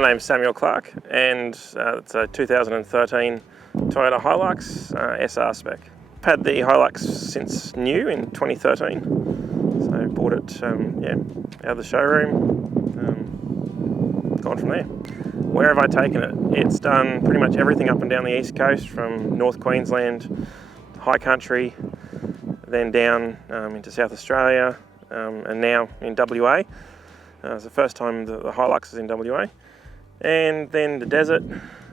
My name's Samuel Clark, and it's a 2013 Toyota Hilux SR spec. I've had the Hilux since new in 2013, so bought it out of the showroom, gone from there. Where have I taken it? It's done pretty much everything up and down the east coast, from North Queensland, high country, then down into South Australia, and now in WA. It's the first time the Hilux is in WA. And then the desert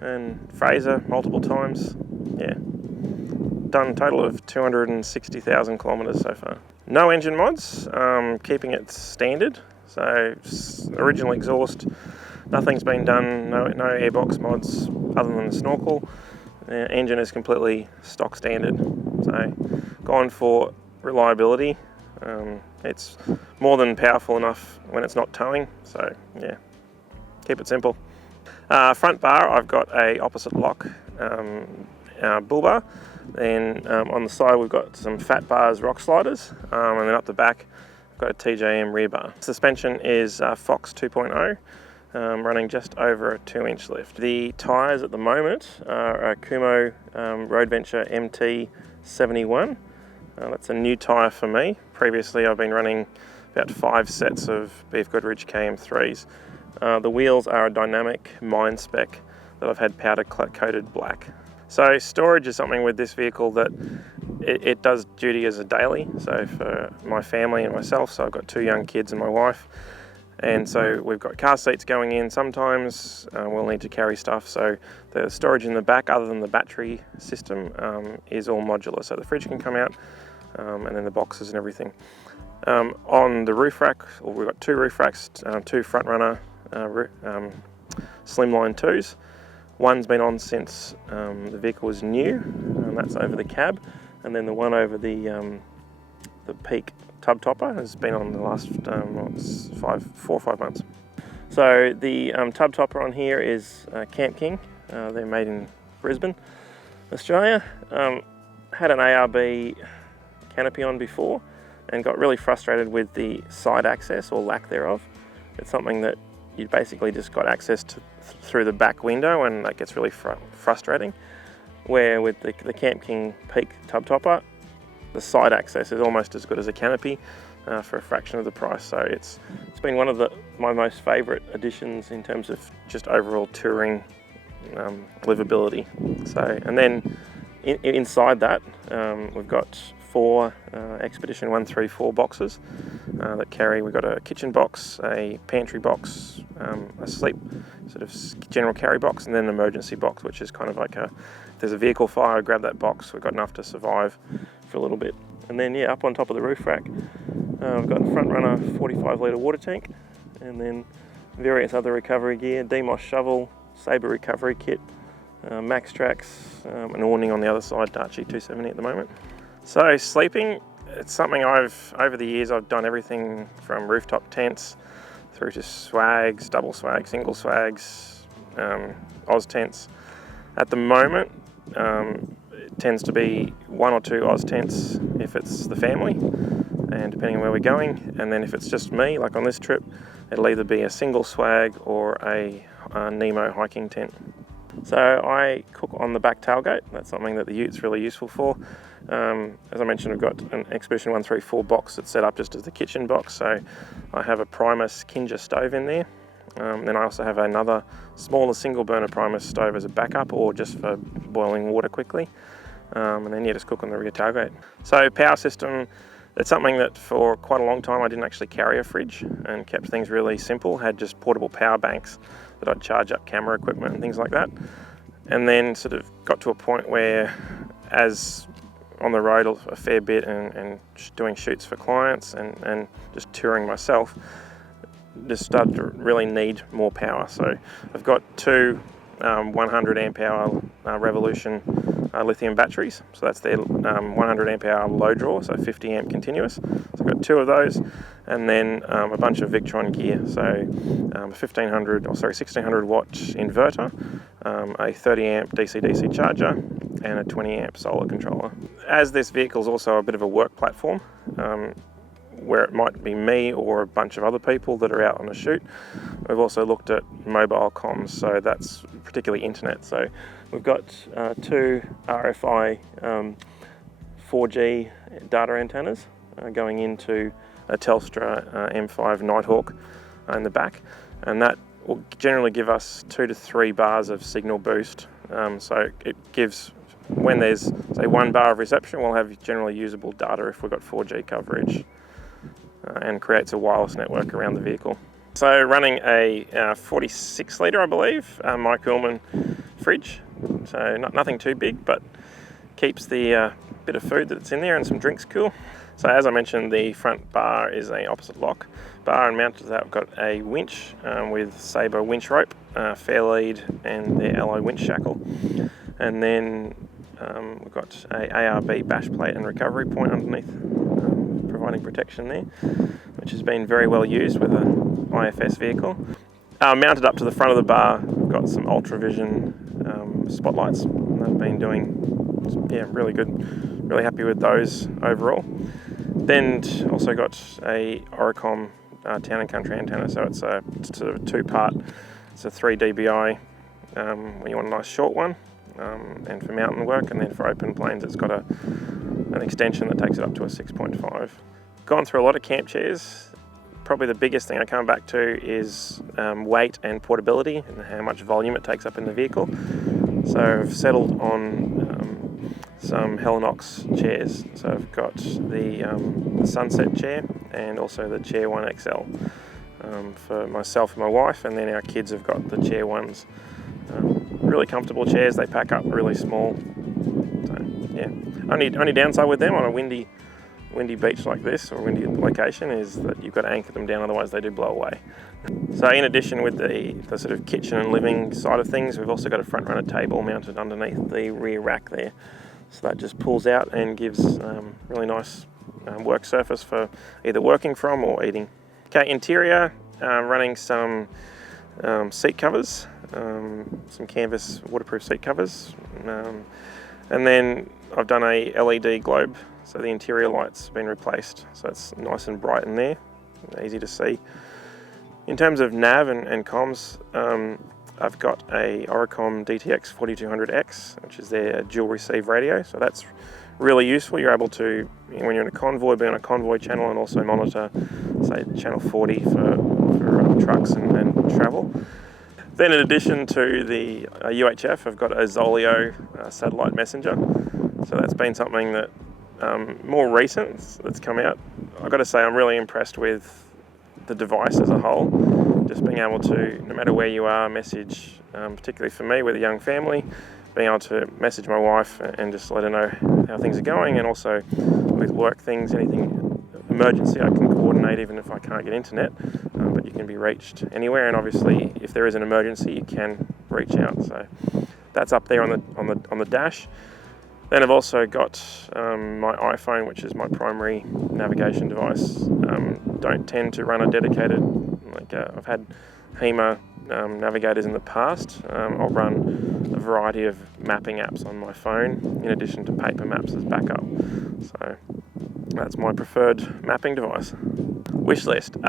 and Fraser multiple times. Yeah, done a total of 260,000 kilometres so far. No engine mods, keeping it standard. So original exhaust, nothing's been done, no airbox mods other than the snorkel. Engine is completely stock standard. So gone for reliability. It's more than powerful enough when it's not towing. So yeah, keep it simple. Front bar, I've got a opposite lock bull bar. Then on the side we've got some fat bars, rock sliders, and then up the back I've got a TJM rear bar. Suspension is Fox 2.0, running just over a 2-inch lift. The tyres at the moment are a Kumo Road Venture MT71. That's a new tyre for me. Previously I've been running about 5 sets of Beef Goodrich KM3s. The wheels are a dynamic mine spec that I've had powder coated black. So storage is something with this vehicle that it does duty as a daily. So for my family and myself, so I've got 2 young kids and my wife. And so we've got car seats going in. Sometimes we'll need to carry stuff. So the storage in the back, other than the battery system, is all modular. So the fridge can come out, and then the boxes and everything. On the roof rack, we've got 2 roof racks, 2 front runner slimline 2s. One's been on since the vehicle was new, and that's over the cab, and then the one over the peak tub topper has been on the last 4 or 5 months. So the tub topper on here is Camp King. They're made in Brisbane, Australia. Had an ARB canopy on before and got really frustrated with the side access or lack thereof. It's something that you basically just got access to through the back window, and that gets really frustrating. Where with the Camp King Peak tub topper, the side access is almost as good as a canopy for a fraction of the price. So it's been one of my most favourite additions in terms of just overall touring livability. So, and then inside that we've got 4 Expedition 134 boxes that carry. We've got a kitchen box, a pantry box, a sleep sort of general carry box, and then an emergency box, which is kind of like if there's a vehicle fire, grab that box. We've got enough to survive for a little bit. And then up on top of the roof rack, we've got a front runner 45 litre water tank, and then various other recovery gear, DMOS shovel, Sabre recovery kit, Max Tracks, an awning on the other side, Darchie 270 at the moment. So sleeping, it's something over the years I've done everything from rooftop tents through to swags, double swags, single swags, Oz tents. At the moment, it tends to be 1 or 2 Oz tents if it's the family, and depending on where we're going. And then if it's just me, like on this trip, it'll either be a single swag or a Nemo hiking tent. So I cook on the back tailgate. That's something that the Ute's really useful for. As I mentioned, I've got an Expedition 134 box that's set up just as the kitchen box. So I have a Primus Kinja stove in there. Then I also have another smaller single burner Primus stove as a backup, or just for boiling water quickly. And then just cook on the rear tailgate. So power system, it's something that for quite a long time I didn't actually carry a fridge and kept things really simple. Had just portable power banks that I'd charge up camera equipment and things like that. And then sort of got to a point where, as on the road a fair bit and doing shoots for clients and just touring myself, just started to really need more power. So I've got 2 100 amp hour Revolution lithium batteries. So that's their 100 amp hour low draw, so 50 amp continuous. So I've got 2 of those, and then a bunch of Victron gear. So a 1600 watt inverter, a 30 amp DC-DC charger, and a 20 amp solar controller. As this vehicle is also a bit of a work platform, where it might be me or a bunch of other people that are out on a shoot. We've also looked at mobile comms, so that's particularly internet. So we've got 2 RFI 4G data antennas going into a Telstra M5 Nighthawk in the back, and that will generally give us 2 to 3 bars of signal boost. So it gives, when there's say 1 bar of reception, we'll have generally usable data if we've got 4G coverage, and creates a wireless network around the vehicle. So running a 46 litre, I believe, Mike Ullman fridge. So nothing too big, but keeps the bit of food that's in there and some drinks cool. So as I mentioned, the front bar is an opposite lock bar, and mounted to that we've got a winch with Sabre winch rope, fair lead, and their alloy winch shackle. And then we've got a ARB bash plate and recovery point underneath, providing protection there, which has been very well used with an IFS vehicle. Mounted up to the front of the bar, we've got some ultravision spotlights. They've been doing really good, really happy with those overall. Then also got a Oricom town and country antenna, so it's sort of a 2-part. It's a 3 dBi when you want a nice short one, and for mountain work, and then for open plains it's got an extension that takes it up to a 6.5. Gone through a lot of camp chairs. Probably the biggest thing I come back to is weight and portability and how much volume it takes up in the vehicle. So I've settled on some Helinox chairs. So I've got the Sunset chair and also the Chair 1 XL for myself and my wife, and then our kids have got the Chair 1s. Really comfortable chairs, they pack up really small. So yeah, only downside with them on a windy beach like this, or windy location, is that you've got to anchor them down, otherwise they do blow away. So in addition with the sort of kitchen and living side of things, we've also got a front runner table mounted underneath the rear rack there. So that just pulls out and gives really nice work surface for either working from or eating. Okay, interior, running some seat covers, some canvas waterproof seat covers, and then I've done a LED globe, so the interior lights have been replaced, so it's nice and bright in there, easy to see. In terms of nav and comms, I've got a Oricom DTX 4200X, which is their dual receive radio, so that's really useful. You're able to, when you're in a convoy, be on a convoy channel and also monitor, say, channel 40 for trucks and travel. Then in addition to the UHF, I've got a Zoleo satellite messenger. So that's been something that more recent that's come out. I've got to say I'm really impressed with the device as a whole. Just being able to, no matter where you are, message, particularly for me with a young family, being able to message my wife and just let her know how things are going, and also with work things, anything emergency I can coordinate even if I can't get internet, but you can be reached anywhere, and obviously if there is an emergency you can reach out. So that's up there on the dash. Then I've also got my iPhone, which is my primary navigation device. Don't tend to run a dedicated, I've had HEMA navigators in the past. I'll run a variety of mapping apps on my phone in addition to paper maps as backup. So that's my preferred mapping device. Wishlist.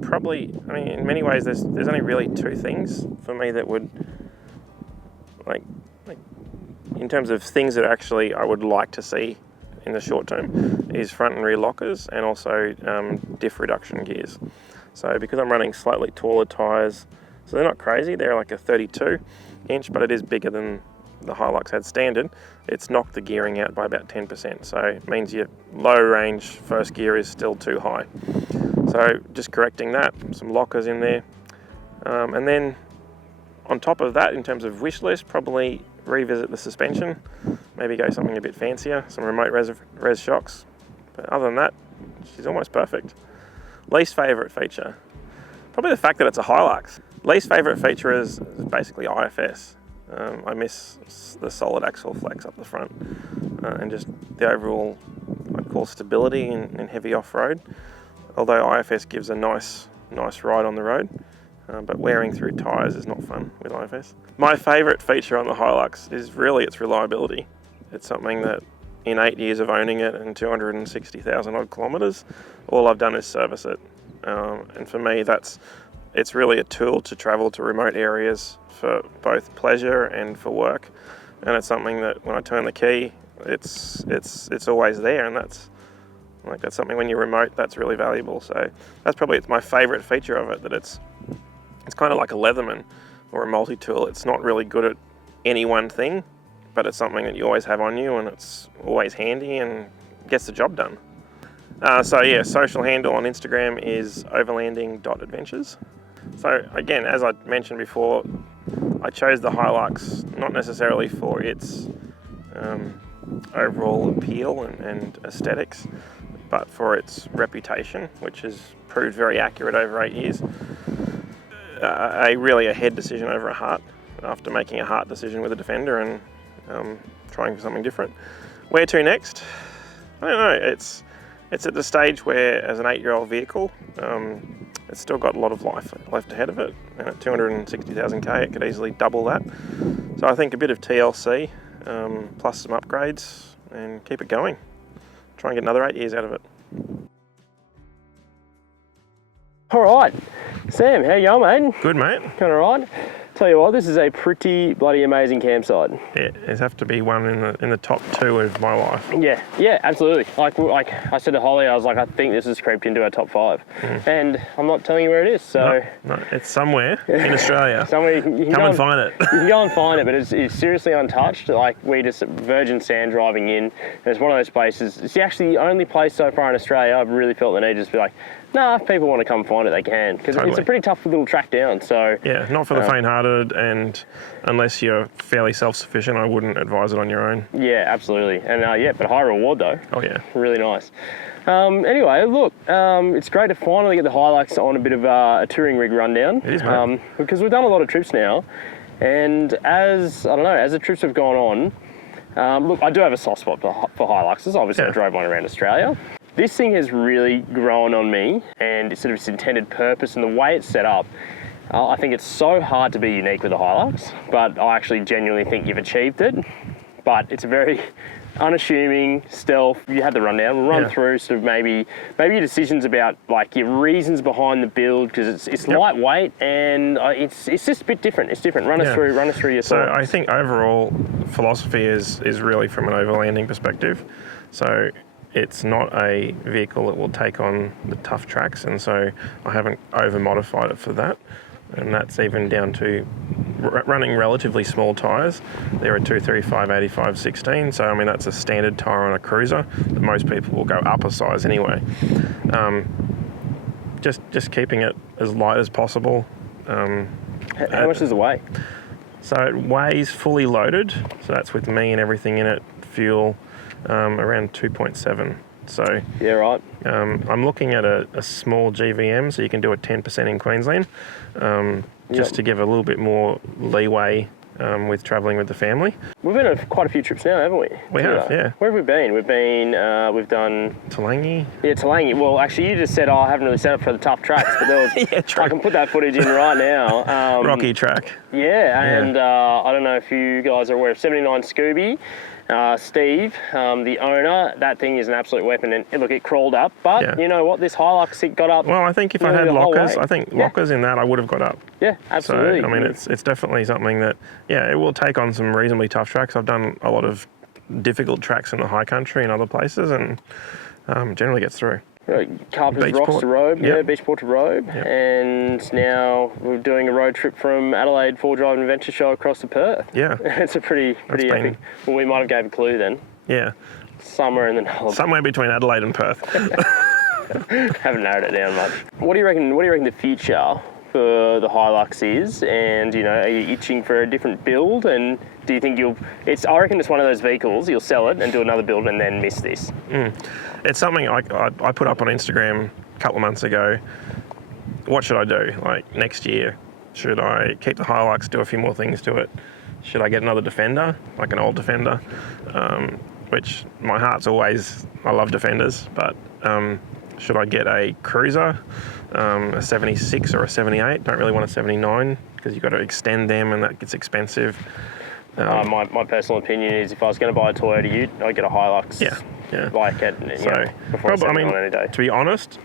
Probably, in many ways there's only really 2 things for me that would, in terms of things that actually I would like to see in the short term, is front and rear lockers, and also diff reduction gears. So because I'm running slightly taller tyres, so they're not crazy, they're like a 32 inch, but it is bigger than the Hilux had standard. It's knocked the gearing out by about 10%, so it means your low range first gear is still too high. So just correcting that, some lockers in there. And then on top of that, in terms of wish list, probably revisit the suspension, maybe go something a bit fancier, some remote res shocks. But other than that, she's almost perfect. Least favourite feature, probably the fact that it's a Hilux. Least favourite feature is basically IFS. I miss the solid axle flex up the front, and just the overall, I'd call, stability in heavy off-road. Although IFS gives a nice ride on the road, but wearing through tyres is not fun with IFS. My favourite feature on the Hilux is really its reliability. It's something that in 8 years of owning it and 260,000 odd kilometres, all I've done is service it. And for me, it's really a tool to travel to remote areas for both pleasure and for work. And it's something that when I turn the key, it's always there, and that's something when you're remote that's really valuable. So that's probably my favourite feature of it, that it's kind of like a Leatherman or a multi-tool. It's not really good at any one thing, but it's something that you always have on you, and it's always handy and gets the job done. So yeah, social handle on Instagram is overlanding.adventures. So again, as I mentioned before, I chose the Hilux not necessarily for its overall appeal and aesthetics, but for its reputation, which has proved very accurate over 8 years. Really a head decision over a heart, after making a heart decision with a Defender and trying for something different. Where to next? I don't know. It's at the stage where, as an 8-year-old vehicle, it's still got a lot of life left ahead of it, and at 260,000 k it could easily double that. So I think a bit of TLC plus some upgrades and keep it going. Try and get another 8 years out of it. All right, Sam, how you going, mate? Good, mate. Going all right? Tell you what, this is a pretty bloody amazing campsite. Yeah, it'd have to be one in the top 2 of my life. Yeah, absolutely. Like I said to Holly, I was like, I think this has creeped into our top 5, and I'm not telling you where it is. So no, it's somewhere in Australia. Somewhere you can come and find it. You can go and find it, but it's seriously untouched. Like, we just virgin sand driving in, and it's one of those places. It's actually the only place so far in Australia I've really felt the need to just be like, nah, if people want to come find it, they can, because It's a pretty tough little track down. So yeah, not for the faint-hearted, and unless you're fairly self-sufficient, I wouldn't advise it on your own. Yeah, absolutely, and but high reward though. Oh yeah, really nice. Anyway, look, it's great to finally get the Hilux on a bit of a touring rig rundown. It is, mate. Because we've done a lot of trips now, and as the trips have gone on, look, I do have a soft spot for Hiluxes. Obviously, I drove one around Australia. This thing has really grown on me, and it's sort of its intended purpose and the way it's set up. I think it's so hard to be unique with a Hilux, but I actually genuinely think you've achieved it. But it's a very unassuming, stealth. You had the rundown. We'll run through sort of maybe your decisions about like your reasons behind the build, because it's lightweight and it's just a bit different. It's different. Run us through your thoughts. So I think overall philosophy is really from an overlanding perspective. So it's not a vehicle that will take on the tough tracks, and so I haven't over modified it for that. And that's even down to running relatively small tyres. They're a 235/85/16, so I mean that's a standard tyre on a cruiser, but most people will go up a size anyway. Just keeping it as light as possible. How much does it weigh? So it weighs fully loaded, so that's with me and everything in it, fuel, around 2.7. So yeah, right. I'm looking at a small GVM, so you can do a 10% in Queensland, just to give a little bit more leeway with travelling with the family. We've been on quite a few trips now, haven't we? We have, yeah. Where have we been? We've done... Talangi. Yeah, Talangi. Well, actually, you just said, I haven't really set up for the tough tracks, but there was... yeah, true. I can put that footage in right now. Rocky track. Yeah, and I don't know if you guys are aware of 79 Scooby. Steve, the owner, that thing is an absolute weapon, and look, it crawled up, but you know what, this Hilux, it got up. Well, I think if I had lockers, lockers in that, I would have got up. Yeah, absolutely. So, I mean, it's definitely something that, it will take on some reasonably tough tracks. I've done a lot of difficult tracks in the high country and other places, and generally gets through. Carpenter's Rocks to Robe, Beachport to Robe, and now we're doing a road trip from Adelaide 4-Drive Adventure Show across to Perth. Yeah. It's a pretty epic. Well, we might have gave a clue then. Yeah. Somewhere in the north. Somewhere between Adelaide and Perth. Haven't narrowed it down much. What do you reckon the future for the Hilux is, and are you itching for a different build, and do you think I reckon it's one of those vehicles, you'll sell it and do another build and then miss this? It's something I put up on Instagram a couple of months ago. What should I do? Like next year, should I keep the Hilux, do a few more things to it? Should I get another Defender, like an old Defender? Which my heart's always, I love Defenders, but should I get a cruiser, a 76 or a 78? Don't really want a 79 because you've got to extend them and that gets expensive. My personal opinion is if I was going to buy a Toyota Ute, I'd get a Hilux. Yeah. Like it, before I on any day. To be honest,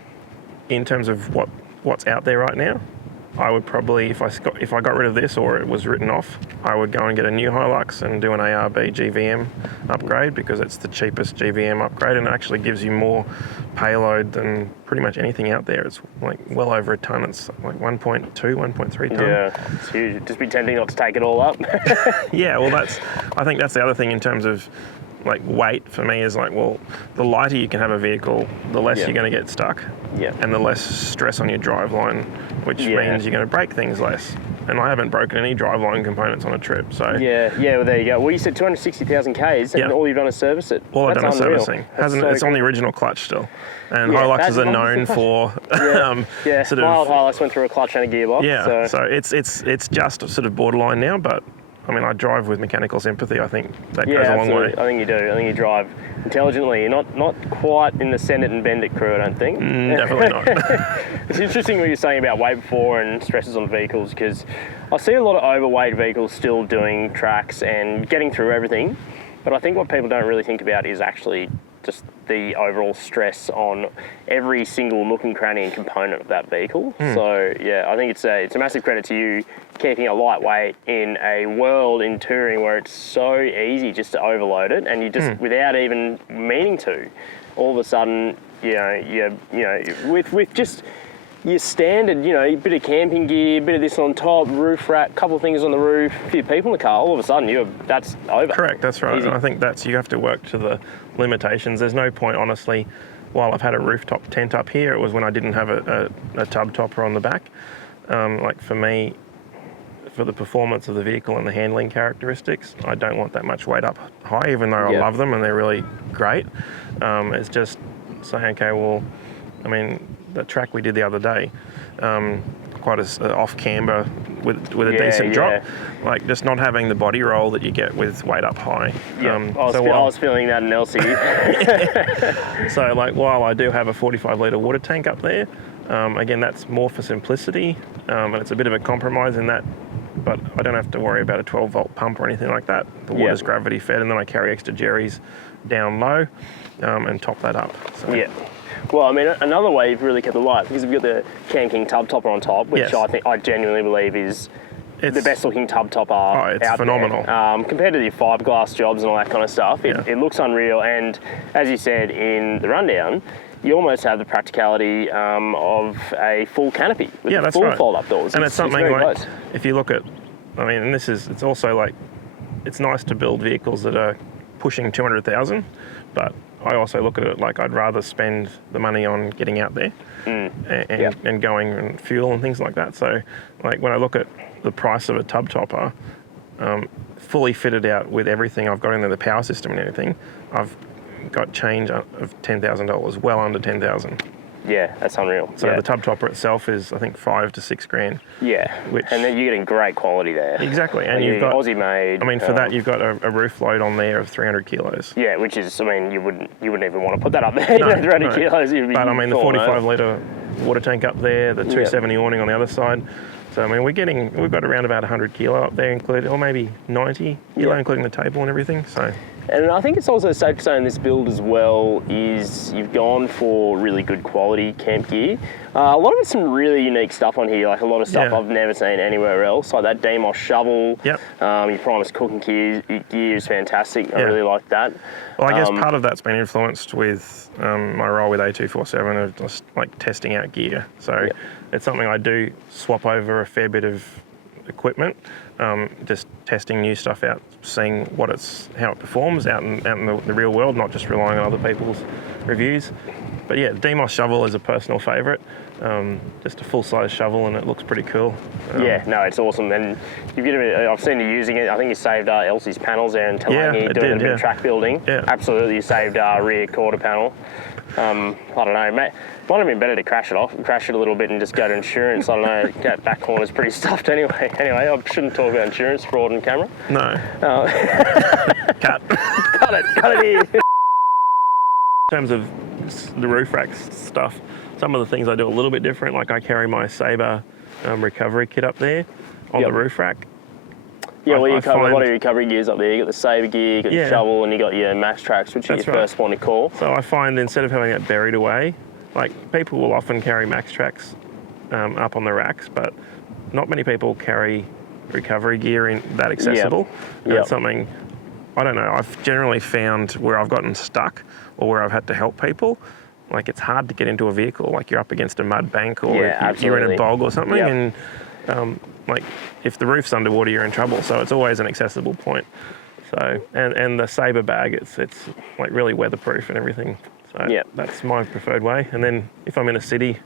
in terms of what's out there right now, I would probably, if I got rid of this or it was written off, I would go and get a new Hilux and do an ARB GVM upgrade, because it's the cheapest GVM upgrade and it actually gives you more payload than pretty much anything out there. It's like well over a ton. It's like 1.2, 1.3 ton. Yeah, it's huge. It'd just be tempting not to take it all up. Yeah, well, I think that's the other thing in terms of like weight for me is like, well, the lighter you can have a vehicle, the less you're going to get stuck, and the less stress on your driveline, which means you're going to break things less. And I haven't broken any driveline components on a trip, so well, there you go. Well, you said 260,000 Ks, and all you've done is service it. All I've done is servicing. It's on the original clutch still, and Hiluxes are known for sort of. My old Hilux went through a clutch and a gearbox. Yeah, so it's just sort of borderline now, but. I mean, I drive with mechanical sympathy. I think that goes a long way. I think you do. I think you drive intelligently. You're not quite in the Send It and Bend It crew, I don't think. Definitely not. It's interesting what you're saying about weight before and stresses on vehicles, because I see a lot of overweight vehicles still doing tracks and getting through everything. But I think what people don't really think about is actually just the overall stress on every single nook and cranny and component of that vehicle. So I think it's a massive credit to you keeping it lightweight in a world in touring where it's so easy just to overload it, and you just without even meaning to, all of a sudden with just your standard, a bit of camping gear, a bit of this on top, roof rack, couple of things on the roof, a few people in the car, all of a sudden that's over. Correct, that's right. Easy. And I think you have to work to the limitations. There's no point, honestly, while I've had a rooftop tent up here, it was when I didn't have a tub topper on the back. Like for me, for the performance of the vehicle and the handling characteristics, I don't want that much weight up high, even though I love them and they're really great. It's just saying, okay, well, I mean, the track we did the other day, quite a off camber with a decent drop, like just not having the body roll that you get with weight up high. I was feeling that in LC. So like, while I do have a 45 litre water tank up there, again, that's more for simplicity, and it's a bit of a compromise in that, but I don't have to worry about a 12 volt pump or anything like that. The water's gravity fed, and then I carry extra jerrys down low and top that up. So. Well, I mean, another way you've really kept it light, because you've got the Cam King tub topper on top, which I genuinely believe is the best looking tub topper out there. It's phenomenal. Compared to the fiberglass jobs and all that kind of stuff, it looks unreal. And as you said in the rundown, you almost have the practicality of a full canopy with full fold-up doors. And it's something like, if you look at, I mean, and it's also like, it's nice to build vehicles that are pushing 200,000, but I also look at it like I'd rather spend the money on getting out there and going and fuel and things like that. So like when I look at the price of a tub topper, fully fitted out with everything I've got in there, the power system and everything, I've got change of $10,000, well under 10,000. Yeah, that's unreal. So the tub topper itself is, I think, $5,000 to $6,000. Yeah, and then you're getting great quality there. Exactly, and you've got Aussie made. I mean, for that you've got a roof load on there of 300 kilos. Yeah, which is, I mean, you wouldn't even want to put that up there. 300 kilos. But I mean, the 45 litre water tank up there, the 270 awning on the other side. So I mean, we've got around about 100 kilo up there, included, or maybe 90 kilo, including the table and everything. So. And I think it's also safe to say in this build as well is you've gone for really good quality camp gear. A lot of it's some really unique stuff on here, like a lot of stuff I've never seen anywhere else, like that Demos shovel. Your Primus cooking gear is fantastic. I really like that. Well, I guess part of that's been influenced with my role with A247 of just like testing out gear. So it's something I do swap over a fair bit of equipment, just testing new stuff out, seeing how it performs out in the real world, not just relying on other people's reviews. But yeah, the Demos shovel is a personal favourite. Just a full-size shovel, and it looks pretty cool. It's awesome. And I've seen you using it. I think you saved Elsie's panels there in Talangi doing a bit of track building. Yeah. Absolutely, you saved rear quarter panel. I don't know, mate. Might have been better to crash it a little bit and just go to insurance. I don't know, that back corner's pretty stuffed anyway. Anyway, I shouldn't talk about insurance fraud on camera. No. Cut it here. In terms of the roof rack stuff, some of the things I do a little bit different, like I carry my Sabre recovery kit up there on the roof rack. Yeah, well, you cover a lot of your recovery gears up there. You got the saver gear, you got your shovel, and you got your max tracks, which are your first point of call. So I find instead of having it buried away, like people will often carry max tracks up on the racks, but not many people carry recovery gear in that accessible. Yep. It's something, I don't know, I've generally found where I've gotten stuck or where I've had to help people, like it's hard to get into a vehicle, like you're up against a mud bank or you're in a bog or something, and like if the roof's underwater, you're in trouble. So it's always an accessible point. So and the Sabre bag, it's like really weatherproof and everything. So that's my preferred way. And then if I'm in a city,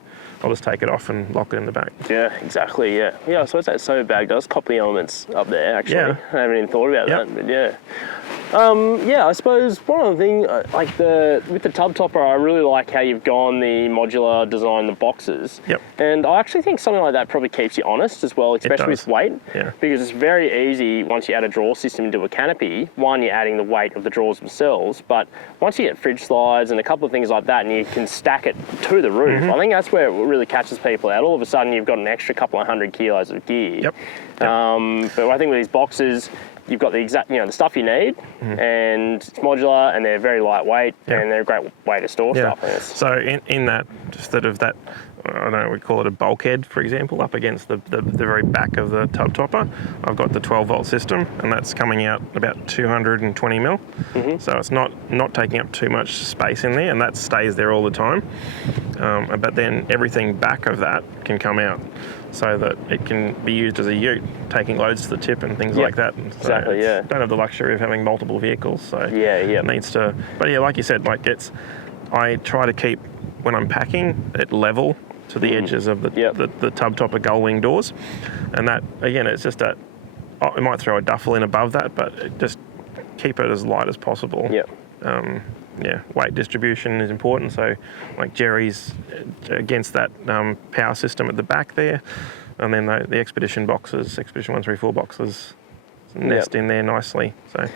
I'll just take it off and lock it in the back. Yeah, exactly. Yeah. I suppose that Sabre bag does copy the elements up there. Actually, I haven't even thought about that, but yeah. I suppose one other thing, like with the tub topper, I really like how you've gone the modular design, the boxes. Yep. And I actually think something like that probably keeps you honest as well, especially with weight. Yeah. Because it's very easy once you add a drawer system into a canopy. One, you're adding the weight of the drawers themselves, but once you get fridge slides and a couple of things like that, and you can stack it to the roof, I think that's where it really catches people out. All of a sudden, you've got an extra couple of 100 kilos of gear. Yep. But I think with these boxes, you've got the exact, the stuff you need, and it's modular, and they're very lightweight, and they're a great way to store stuff. So in that, instead of that, I don't know, we call it a bulkhead, for example, up against the very back of the tub topper, I've got the 12-volt system, and that's coming out about 220 mil. So it's not taking up too much space in there, and that stays there all the time. But then everything back of that can come out, so that it can be used as a ute, taking loads to the tip and things like that. And so exactly. don't have the luxury of having multiple vehicles, so it needs to. But like you said, like I try to keep when I'm packing it level to the edges of the tub topper gull wing doors, and that again, it's just that I might throw a duffel in above that, but just keep it as light as possible. Weight distribution is important. So like Jerry's against that power system at the back there, and then the Expedition boxes, Expedition 134 boxes nest in there nicely. So,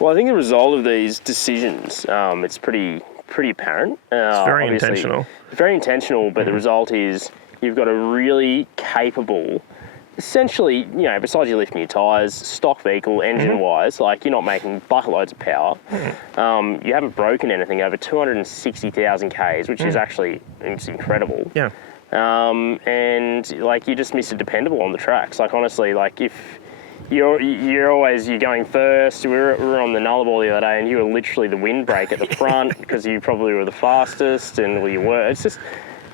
well, I think the result of these decisions, it's pretty apparent. It's very intentional. Very intentional, but the result is you've got a really capable, essentially, besides you lifting your tyres, stock vehicle, engine-wise, like you're not making bucketloads of power. You haven't broken anything over 260,000 Ks, which is actually, it's incredible. Yeah. And like you're just Mr. Dependable on the tracks. Like honestly, like if you're going first. We were on the Nullarbor the other day, and you were literally the windbreak at the front because you probably were the fastest, and you were. It's just.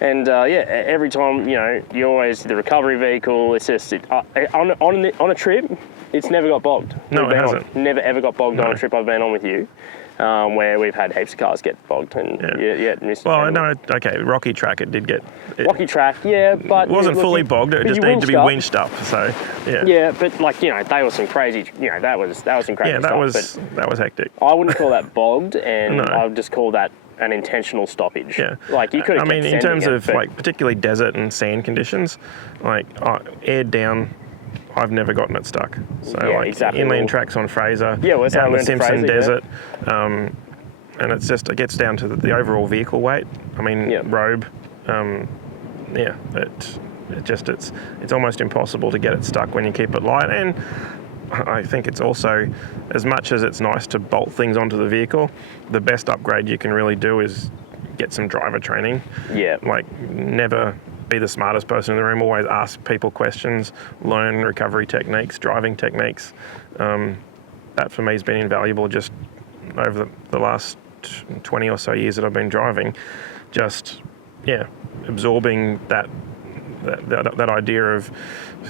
And every time, you're always the recovery vehicle. It's just on a trip, it's never got bogged. No, it hasn't. Never ever got bogged on a trip I've been on with you, where we've had heaps of cars get bogged and missed. Well, no, okay, rocky track it did get. Rocky track, but it wasn't fully bogged. It just needed to be winched up. So yeah, but they were some crazy. That was some crazy stuff. That was hectic. I wouldn't call that bogged, and I would just call that an intentional stoppage. Yeah. Like you could have. I mean, in terms of like particularly desert and sand conditions, like aired down, I've never gotten it stuck. So inland tracks on Fraser, out in the Simpson Desert, and it gets down to the overall vehicle weight. I mean, robe, it's almost impossible to get it stuck when you keep it light. And I think it's also, as much as it's nice to bolt things onto the vehicle, the best upgrade you can really do is get some driver training. Yeah. Like, never be the smartest person in the room. Always ask people questions, learn recovery techniques, driving techniques. That for me has been invaluable just over the last 20 or so years that I've been driving. Just, absorbing that idea of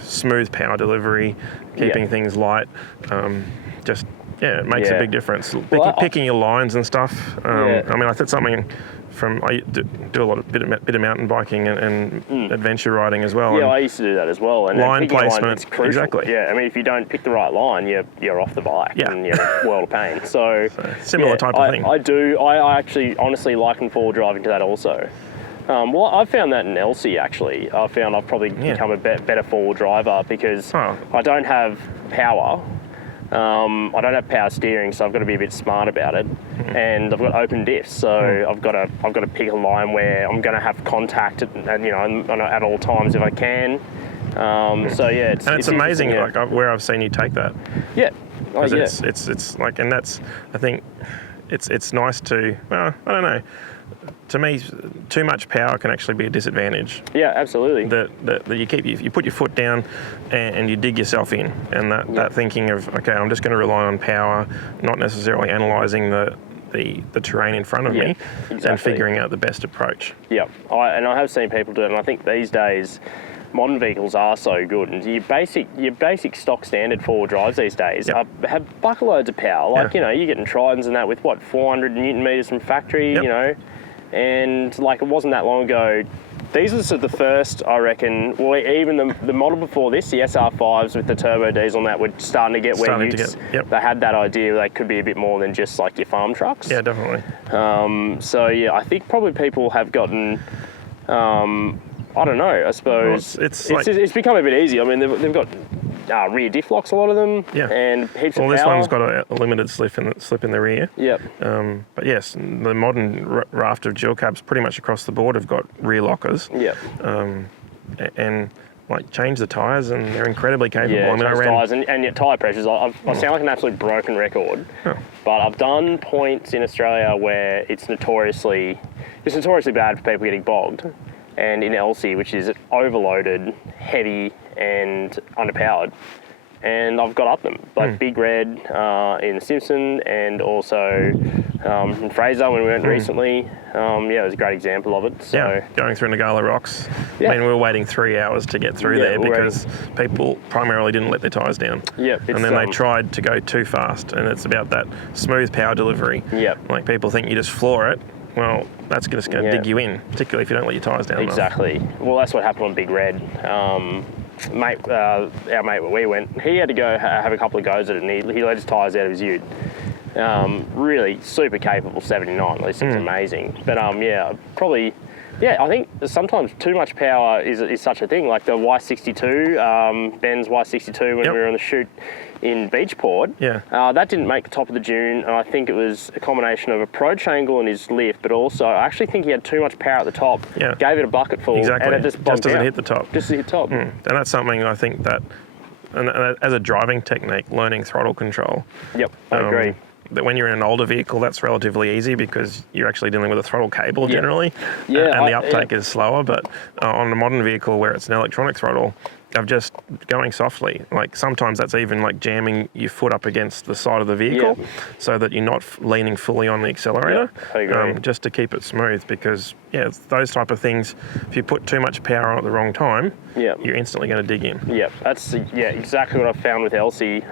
smooth power delivery, keeping things light, it makes a big difference. Picking your lines and stuff. I mean, I did something I do a bit of mountain biking and adventure riding as well. Yeah, I used to do that as well. And line placement, exactly. Yeah, I mean, if you don't pick the right line, you're off the bike and you're a world of pain. So similar type of thing. I do. I actually honestly liken forward driving to that also. Well, I found that in Elsie, actually. I found I've probably become a better four-wheel driver because I don't have power. I don't have power steering, so I've got to be a bit smart about it. And I've got open diffs, so I've got to pick a line where I'm going to have contact at all times if I can. So yeah, it's amazing, yeah. like where I've seen you take that. Yeah. Oh, yeah. It's like, and that's, I think, it's nice to, well, I don't know. To me, too much power can actually be a disadvantage. Yeah, absolutely. That you put your foot down and you dig yourself in, and that thinking of, okay, I'm just going to rely on power, not necessarily analysing the terrain in front of me, and figuring out the best approach. Yeah, I have seen people do it, and I think these days modern vehicles are so good, and your basic stock standard four-wheel drives these days have bucketloads of power. Like you're getting Tritons and that with 400 Newton meters from factory, and like it wasn't that long ago. These are the first, I reckon. Well, even the model before this, the SR5s with the turbo diesel, and that were starting to get where they had that idea they could be a bit more than just like your farm trucks. Yeah, definitely. So yeah, I think probably people have gotten. I don't know. I suppose it's become a bit easy. I mean, they've got rear diff locks, a lot of them, and heaps of power. Well, this one's got a limited slip in the rear. Yep. But yes, the modern raft of dual cabs pretty much across the board have got rear lockers. Yep. And like change the tyres, and they're incredibly capable. Yeah, I mean, tyres and yet tyre pressures. I sound like an absolute broken record, but I've done points in Australia where it's notoriously bad for people getting bogged. And in Elsie, which is overloaded, heavy, and underpowered. And I've got up them, like Big Red in the Simpson, and also in Fraser when we went recently. It was a great example of it. So going through Nagala Rocks. I mean, we were waiting 3 hours to get through there because people primarily didn't let their tyres down. And then they tried to go too fast, and it's about that smooth power delivery. Like people think you just floor it. Well, that's just going to dig you in, particularly if you don't let your tyres down. Exactly. Enough. Well, that's what happened on Big Red. Our mate where we went, he had to go have a couple of goes at it, and he let his tyres out of his ute. Really super capable 79, at least it's amazing. But probably, I think sometimes too much power is such a thing. Like the Y62, Ben's Y62 when we were on the shoot in Beachport, that didn't make the top of the dune, and I think it was a combination of approach angle and his lift, but also I actually think he had too much power at the top. Gave it a bucket full, and it just doesn't hit the top. Just to hit top. And that's something I think that, and as a driving technique, learning throttle control. I agree. That when you're in an older vehicle, that's relatively easy because you're actually dealing with a throttle cable generally, and the uptake is slower. But on a modern vehicle where it's an electronic throttle, of just going softly. Like sometimes that's even like jamming your foot up against the side of the vehicle so that you're not leaning fully on the accelerator, I agree. just to keep it smooth, because it's those type of things, if you put too much power on at the wrong time, you're instantly going to dig in. That's exactly what I've found with Elsie.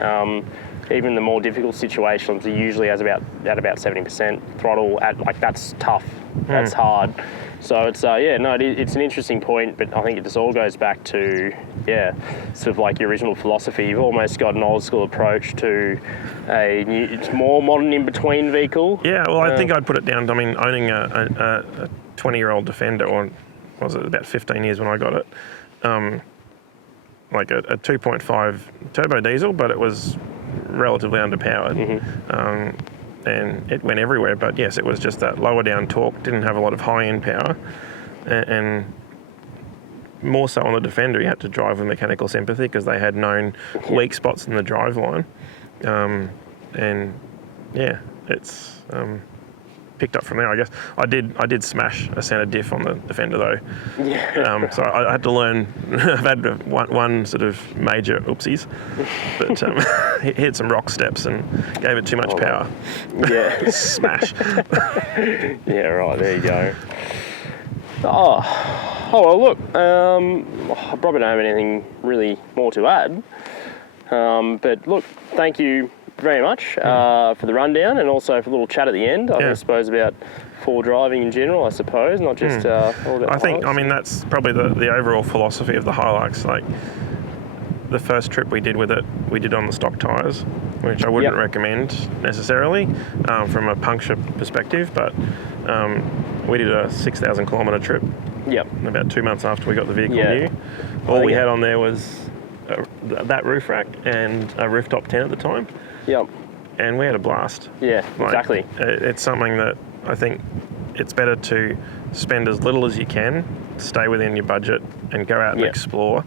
Even the more difficult situations, it usually has about 70% throttle. That's tough. That's hard. So it's it's an interesting point, but I think it just all goes back to sort of like your original philosophy. You've almost got an old school approach to it's more modern in between vehicle. I think I'd put it down. I mean, owning a 20-year-old Defender, or was it about 15 years when I got it, like a 2.5 turbo diesel, but it was relatively underpowered. And it went everywhere, but yes, it was just that lower down torque, didn't have a lot of high-end power, and more so on the Defender, you had to drive with mechanical sympathy because they had known weak spots in the driveline, it's picked up from there, I guess. I did smash a centre diff on the Defender though. So I had to learn. I've had one sort of major oopsies, but hit some rock steps and gave it too much power. Smash. Right, there you go. Oh well, look, I probably don't have anything really more to add, but look, thank you very much for the rundown, and also for a little chat at the end. I suppose about four driving in general, I suppose, not just all about I think, Hilux. I mean, that's probably the overall philosophy of the Hilux. Like, the first trip we did with it, we did on the stock tyres, which I wouldn't recommend necessarily from a puncture perspective, but we did a 6,000 kilometre trip about 2 months after we got the vehicle new. All we had on there was that roof rack and a rooftop 10 at the time. And we had a blast. Exactly. It's something that I think it's better to spend as little as you can, stay within your budget, and go out and explore,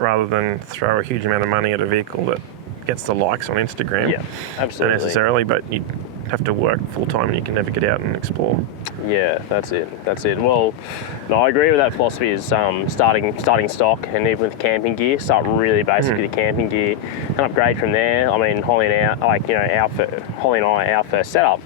rather than throw a huge amount of money at a vehicle that gets the likes on Instagram. Yeah, absolutely. Necessarily, but you have to work full time and you can never get out and explore. Yeah, that's it. Well, no, I agree with that philosophy. Is starting stock, and even with camping gear, start really basic with the camping gear, and upgrade from there. I mean, Holly and I, our first setup,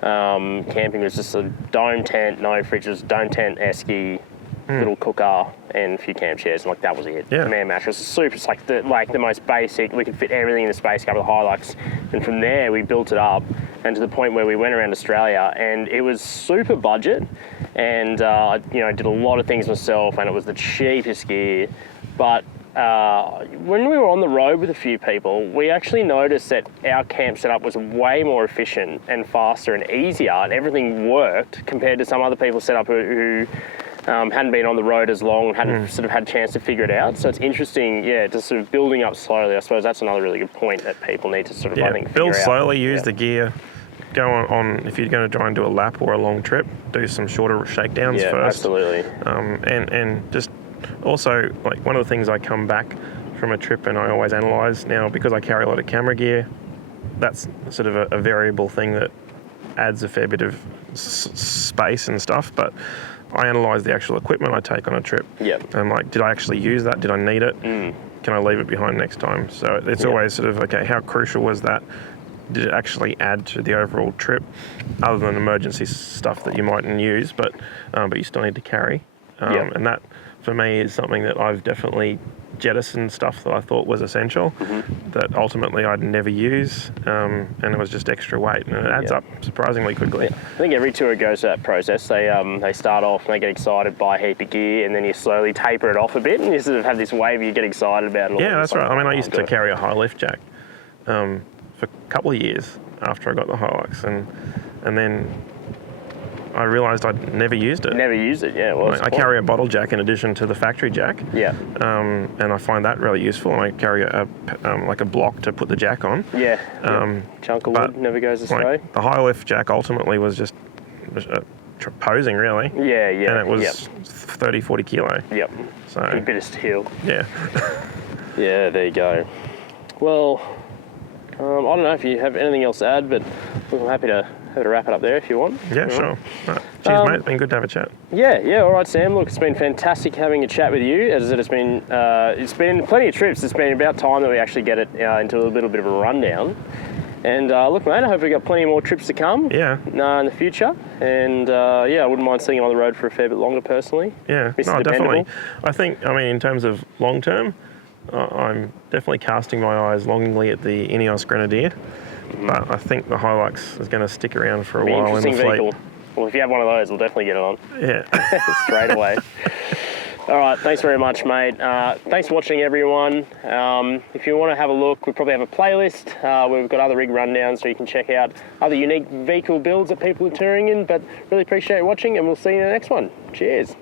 camping was just a dome tent, no fridges, dome tent, esky, little cooker, and a few camp chairs, and like that was it. Yeah. Man mattress, super. It's like the most basic. We could fit everything in the space cab of the Hilux, and from there we built it up, and to the point where we went around Australia, and it was super budget, and did a lot of things myself, and it was the cheapest gear, but. When we were on the road with a few people, we actually noticed that our camp setup was way more efficient and faster and easier, and everything worked compared to some other people's setup who hadn't been on the road as long and hadn't sort of had a chance to figure it out. So it's interesting, just sort of building up slowly. I suppose that's another really good point that people need to sort of, I think, build figure slowly, out. use the gear. Go on if you're going to try and do a lap or a long trip, do some shorter shakedowns first. Absolutely. And just also, like, one of the things I come back from a trip and I always analyse now, because I carry a lot of camera gear, that's sort of a variable thing that adds a fair bit of space and stuff, but I analyse the actual equipment I take on a trip. Yep. And like, did I actually use that? Did I need it? Can I leave it behind next time? So it's always sort of, okay, how crucial was that? Did it actually add to the overall trip, other than emergency stuff that you mightn't use, but you still need to carry? And that, for me, is something that I've definitely jettisoned stuff that I thought was essential, that ultimately I'd never use, and it was just extra weight, and it adds up surprisingly quickly. I think every tour goes through that process. They start off and they get excited, buy a heap of gear, and then you slowly taper it off a bit, and you sort of have this wave you get excited about. Yeah, that's right. I mean, I used to carry a high lift jack for a couple of years after I got the Hilux, and then I realised I'd never used it. Never used it, yeah. Well, I carry a bottle jack in addition to the factory jack. Yeah. And I find that really useful. And I carry a block to put the jack on. Yeah. Chunk of wood never goes astray. Like, the high lift jack ultimately was just posing, really. Yeah. And it was 30, 40 kilo. Yep. So a bit of steel. Yeah. Yeah, there you go. Well, I don't know if you have anything else to add, but I'm happy to wrap it up there if you want. Yeah, sure. Right. Cheers, mate. It's been good to have a chat. Yeah. All right, Sam. Look, it's been fantastic having a chat with you. As I said, it's been plenty of trips. It's been about time that we actually get it into a little bit of a rundown. And look, mate, I hope we've got plenty more trips to come. Yeah. In the future. And I wouldn't mind seeing you on the road for a fair bit longer, personally. Yeah. No, definitely. I think, in terms of long term, I'm definitely casting my eyes longingly at the Ineos Grenadier. But I think the Hilux is going to stick around for a while in the fleet. Vehicle. Well, if you have one of those, we'll definitely get it on. Yeah. Straight away. All right, thanks very much, mate. Thanks for watching, everyone. If you want to have a look, we probably have a playlist where we've got other rig rundowns, so you can check out other unique vehicle builds that people are touring in. But really appreciate watching, and we'll see you in the next one. Cheers.